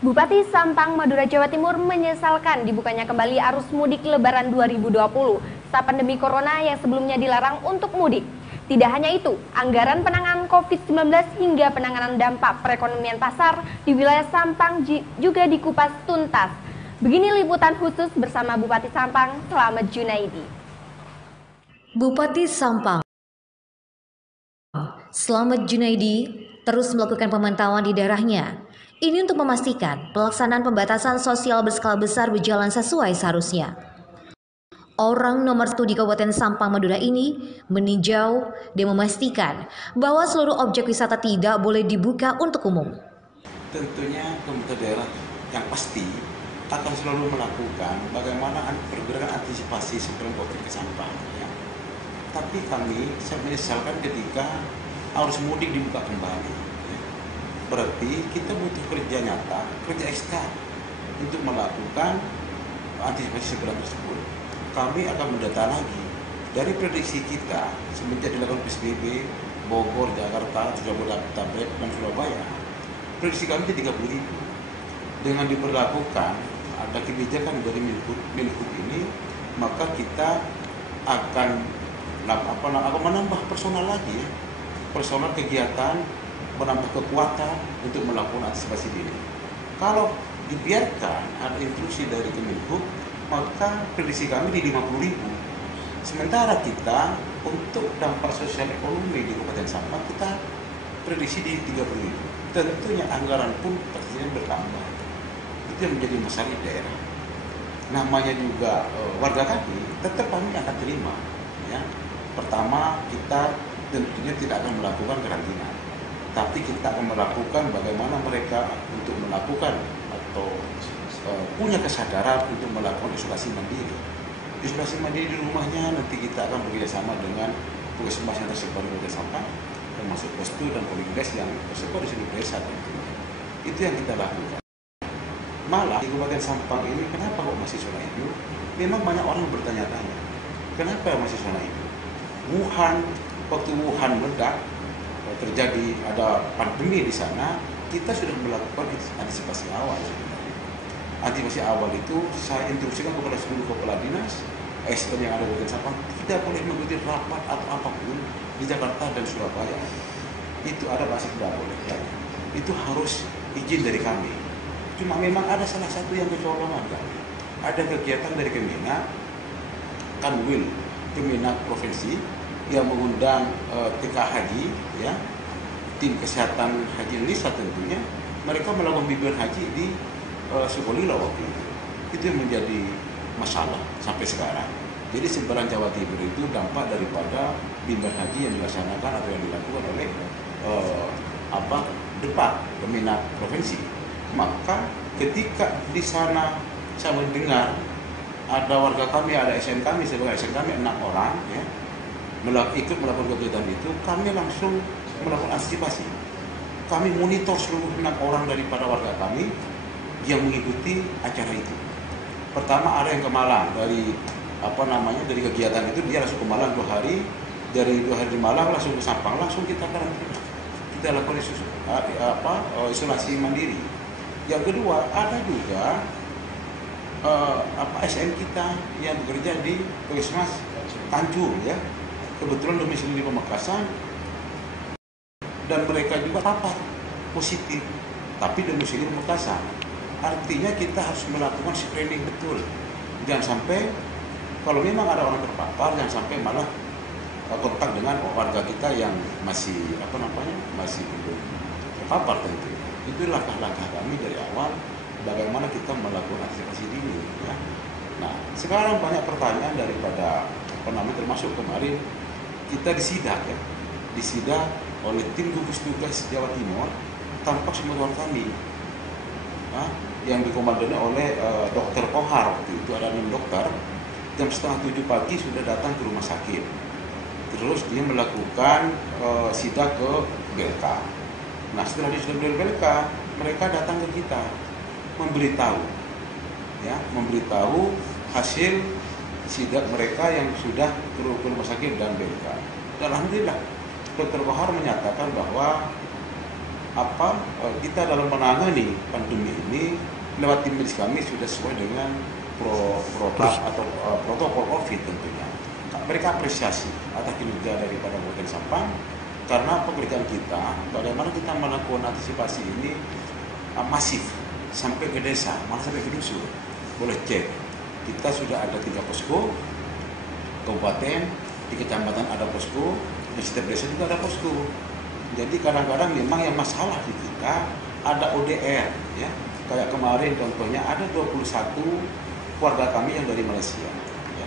Bupati Sampang, Madura, Jawa Timur menyesalkan dibukanya kembali arus mudik Lebaran 2020 saat pandemi Corona yang sebelumnya dilarang untuk mudik. Tidak hanya itu, anggaran penanganan COVID-19 hingga penanganan dampak perekonomian pasar di wilayah Sampang juga dikupas tuntas. Begini liputan khusus bersama Bupati Sampang, Slamet Junaidi. Bupati Sampang, Slamet Junaidi, terus melakukan pemantauan di daerahnya. Ini untuk memastikan pelaksanaan pembatasan sosial berskala besar berjalan sesuai seharusnya. Orang nomor 1 di Kabupaten Sampang, Madura ini meninjau dan memastikan bahwa seluruh objek wisata tidak boleh dibuka untuk umum. Tentunya pemerintah daerah yang pasti akan selalu melakukan bagaimana pergerakan antisipasi sebelum COVID ke Sampang. Ya. Tapi kami menyesalkan ketika arus mudik dibuka kembali. Berarti kita butuh kerja nyata, kerja ekstra untuk melakukan antisipasi segera tersebut. Kami akan mendata lagi dari prediksi kita semenjak dilakukan PSBB Bogor, Jakarta, Jabodetabek, dan Surabaya. Prediksi kami itu 30.000. Dengan diberlakukan ada kebijakan dari Menhub ini, maka kita akan menambah personal lagi, personal kegiatan, menambah kekuatan untuk melakukan antisipasi dini. Kalau dibiarkan ada intrusi dari Kemenhub, maka prediksi kami di 50.000. Sementara kita untuk dampak sosial ekonomi di Kabupaten Sampang kita prediksi di 30.000. Tentunya anggaran pun pastinya bertambah. Itu yang menjadi masalah di daerah. Namanya juga warga kami, tetap kami akan terima. Ya. Pertama, kita tentunya tidak akan melakukan karantina. Tapi kita akan melakukan bagaimana mereka untuk melakukan atau punya kesadaran untuk melakukan isolasi mandiri. Isolasi mandiri di rumahnya nanti kita akan bekerjasama dengan puskesmas yang tersebar di Kabupaten Sampang, termasuk postu dan poliklinik yang tersebar di seluruh desa tentunya. Itu yang kita lakukan. Malah di Kabupaten Sampang ini kenapa kok masih zona hijau? Memang banyak orang bertanya-tanya, kenapa masih zona hijau? Waktu Wuhan meledak, terjadi ada pandemi di sana, kita sudah melakukan antisipasi awal. Antisipasi awal itu saya instruksikan kepada seluruh kepala dinas, SN yang ada di Kabupaten Sampang, tidak boleh mengikuti rapat atau apapun di Jakarta dan Surabaya. Itu ada bahasa tidak boleh. Ya. Itu harus izin dari kami. Cuma memang ada salah satu yang kecolongan kami. Ada kegiatan dari Kemenak, Kanwil, Kemenak Provinsi, yang mengundang TK Haji, ya, tim kesehatan Haji Indonesia tentunya, mereka melakukan bimbingan haji di Sukolilo waktu itu. Itu yang menjadi masalah sampai sekarang. Jadi sebaran Jawa Timur itu dampak daripada bimbingan haji yang dilaksanakan atau yang dilakukan oleh Depak Kemenak Provinsi. Maka ketika di sana saya mendengar ada warga kami, ada SN kami, sebagai SN kami 6 orang, ya, ikut melakukan kegiatan itu, kami langsung melakukan antisipasi. Kami monitor seluruh 6 orang daripada warga kami yang mengikuti acara itu. Pertama ada yang ke Malang, dari kegiatan itu dia langsung ke Malang 2 hari, dari 2 hari di Malang langsung ke Sampang, langsung kita karantina. Kita lakukan isolasi mandiri. Yang kedua ada juga SN kita yang bekerja di Puskesmas Tanjung, ya. Kebetulan domisili di Pamekasan, dan mereka juga terpapar positif, tapi domisili di Pamekasan. Artinya kita harus melakukan screening betul. Jangan sampai kalau memang ada orang terpapar, jangan sampai malah kontak dengan warga kita yang masih masih belum terpapar tentu. Itu langkah-langkah kami dari awal bagaimana kita melakukan antisipasi dini. Ya. Nah, sekarang banyak pertanyaan daripada termasuk kemarin kita disidak, ya, disidak oleh tim gugus tugas Jawa Timur tanpa sepengetahuan kami, yang dikomandoi oleh Dokter Kohar. Waktu itu ada 6 dokter, jam 6:30 pagi sudah datang ke rumah sakit. Terus dia melakukan sidak ke BLK. Nah, setelah dia sudah BLK, mereka datang ke kita memberitahu hasil sidak mereka yang sudah ke rumah sakit dan BLK. Dan alhamdulillah Dr. Kohar menyatakan bahwa kita dalam menangani pandemi ini lewat tim medis kami sudah sesuai dengan protokol COVID tentunya. Mereka apresiasi atas kinerja daripada Kabupaten Sampang karena pekerjaan kita, bagaimana kita melakukan antisipasi ini masif sampai ke desa, malah sampai ke dusun. Boleh cek, kita sudah ada 3 posko, kabupaten, di kecamatan ada posko, di setiap desa juga ada posko. Jadi kadang-kadang memang yang masalah di kita ada ODR, ya. Kayak kemarin contohnya ada 21 keluarga kami yang dari Malaysia. Ya.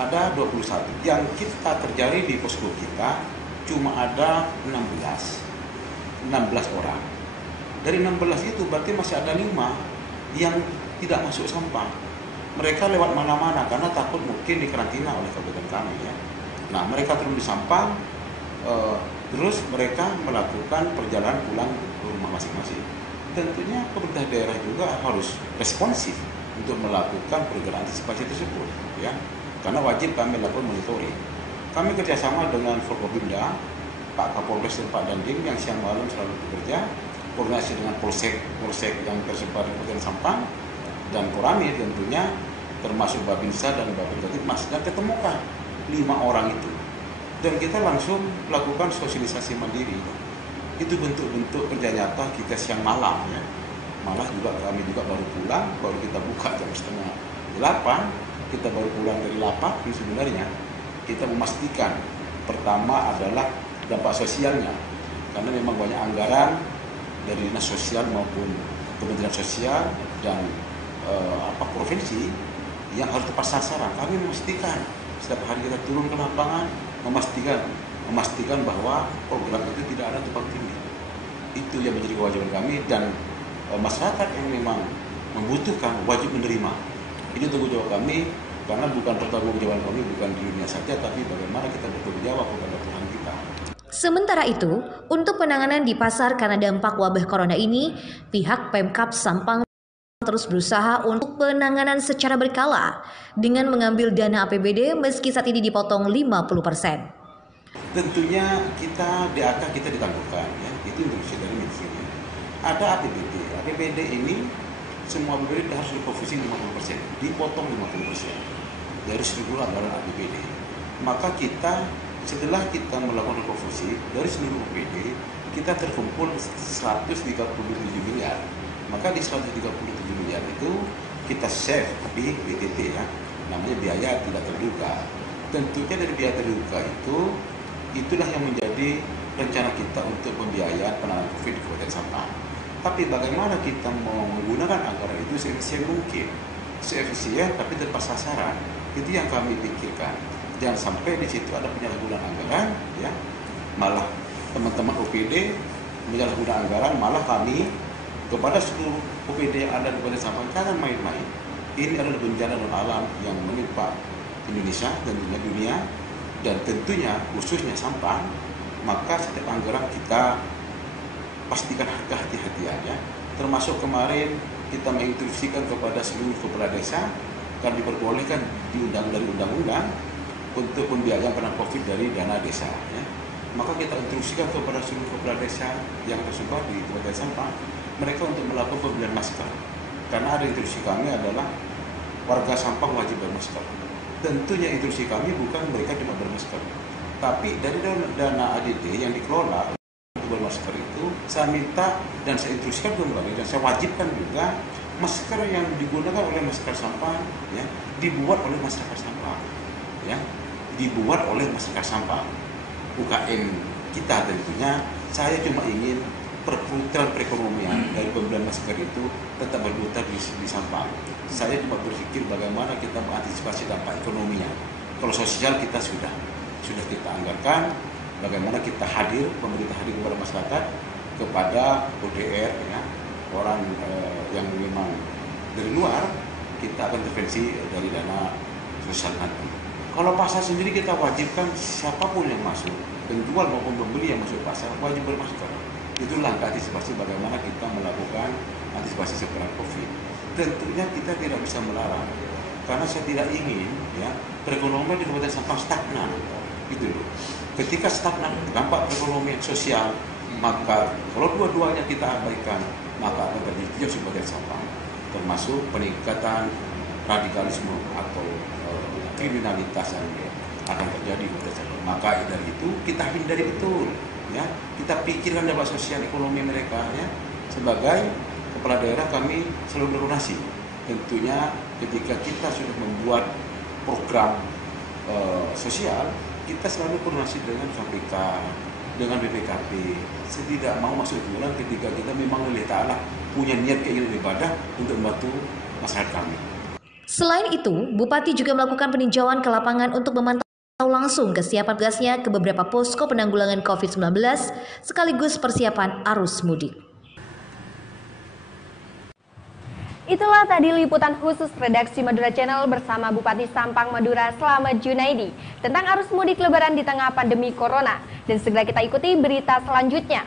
Ada 21. Yang kita terjadi di posko kita cuma ada 16 orang. Dari 16 itu berarti masih ada 5 yang tidak masuk Sampang. Mereka lewat mana-mana karena takut mungkin dikarantina oleh kabupaten kami, ya. Nah, mereka turun di Sampang, terus mereka melakukan perjalanan pulang ke rumah masing-masing. Tentunya pemerintah daerah juga harus responsif untuk melakukan program antisipasi tersebut, ya. Karena wajib kami lakukan monitoring. Kami kerjasama dengan Forkopimda, Pak Kapolres dan Pak Dandim yang siang malam selalu bekerja, koordinasi dengan polsek yang tersebar di Kabupaten Sampang dan Koramil tentunya, termasuk Babinsa dan Babin Jatibmas, dan ketemukan 5 orang itu. Dan kita langsung melakukan sosialisasi mandiri. Itu bentuk-bentuk kerja nyata kita siang malam, ya. Malah juga kami juga baru pulang, baru kita buka jam 7:30, kita baru pulang dari lapak. Sebenarnya kita memastikan pertama adalah dampak sosialnya, karena memang banyak anggaran dari dinas sosial maupun Kementerian Sosial dan provinsi yang harus tepat sasaran. Kami memastikan setiap hari kita turun ke lapangan, memastikan bahwa program itu tidak ada tumpang tindih. Itu yang menjadi kewajiban kami, dan masyarakat yang memang membutuhkan wajib menerima. Ini tanggung jawab kami, karena bukan pertanggungjawaban kami bukan di dunia saja, tapi bagaimana kita bertanggung jawab kepada Tuhan kita. Sementara itu, untuk penanganan di pasar karena dampak wabah corona ini, pihak Pemkab Sampang terus berusaha untuk penanganan secara berkala dengan mengambil dana APBD meski saat ini dipotong 50%. Tentunya kita DAK kita ditangguhkan, ya. Itu instruksi dari Mendikbud. Ada APBD ini semua APBD harus diposisi 50%, dipotong 50% dari seluruh anggaran APBD. Maka kita setelah kita melakukan reposisi dari seluruh APBD, kita terkumpul 137 miliar. Maka di 137 miliar itu kita save di BTT, ya, namanya biaya tidak terduga. Tentunya dari biaya terduga itulah yang menjadi rencana kita untuk pembiayaan penanganan COVID di Kabupaten Sampang. Tapi bagaimana kita mau menggunakan anggaran itu seefisien mungkin, seefisien tapi tepat sasaran, itu yang kami pikirkan. Jangan sampai di situ ada penyalahgunaan anggaran, ya, malah teman-teman OPD menyalahgunakan anggaran, malah kami kepada seluruh OPD yang ada di Kabupaten Sampang jangan main-main. Ini adalah bencana non alam yang menimpa Indonesia dan dunia, dan tentunya khususnya Sampang. Maka setiap anggaran kita pastikan kehati-hatiannya. Termasuk kemarin kita menginstruksikan kepada seluruh kepala desa akan diperbolehkan dari undang-undang untuk pembiayaan penanganan COVID dari dana desa, ya. Maka kita instruksikan kepada seluruh kepala desa yang tersebar di Kabupaten Sampang, mereka untuk melakukan pembelian masker. Karena ada instruksi kami adalah warga Sampang wajib bermasker. Tentunya instruksi kami bukan mereka cuma bermasker, tapi dari dana ADD yang dikelola untuk bermasker itu saya minta dan saya instruksikan kembali dan saya wajibkan juga masker yang digunakan oleh masyarakat Sampang, ya, dibuat oleh masyarakat Sampang, ya, dibuat oleh masyarakat Sampang. UKM kita tentunya, saya cuma ingin perputaran perekonomian dari pembelian masker itu tetap berputar di Sampang. Saya cuma berpikir bagaimana kita mengantisipasi dampak ekonominya. Kalau sosial kita sudah kita anggarkan, bagaimana kita pemerintah hadir kepada masyarakat, kepada ODR, ya, orang yang memang dari luar, kita akan intervensi dari dana sosial nanti. Kalau pasar sendiri kita wajibkan siapapun yang masuk, penjual maupun pembeli yang masuk pasar wajib bermasker. Itu langkah antisipasi bagaimana kita melakukan antisipasi sekarang COVID. Tentunya kita tidak bisa melarang, karena saya tidak ingin, ya, perekonomian di Kabupaten Sampang stagnan, gitu loh. Ketika stagnan dampak perekonomian sosial, maka kalau dua-duanya kita abaikan, maka akan terjadi ditinjau sebagai Sampang, termasuk peningkatan radikalisme atau kriminalitas yang akan terjadi di Kota Sampang. Maka dari itu kita hindari betul, ya. Kita pikirkan dampak sosial ekonomi mereka, ya. Sebagai kepala daerah kami selalu berkoordinasi. Tentunya ketika kita sudah membuat program sosial, kita selalu koordinasi dengan KPK, dengan BPKP. Saya tidak mau masuk bulan ketika kita memang oleh Ta'ala punya niat keinginan ibadah untuk membantu masyarakat kami. Selain itu, Bupati juga melakukan peninjauan ke lapangan untuk memantau langsung kesiapan gasnya ke beberapa posko penanggulangan COVID-19 sekaligus persiapan arus mudik. Itulah tadi liputan khusus redaksi Madura Channel bersama Bupati Sampang Madura Slamet Junaidi tentang arus mudik lebaran di tengah pandemi Corona. Dan segera kita ikuti berita selanjutnya.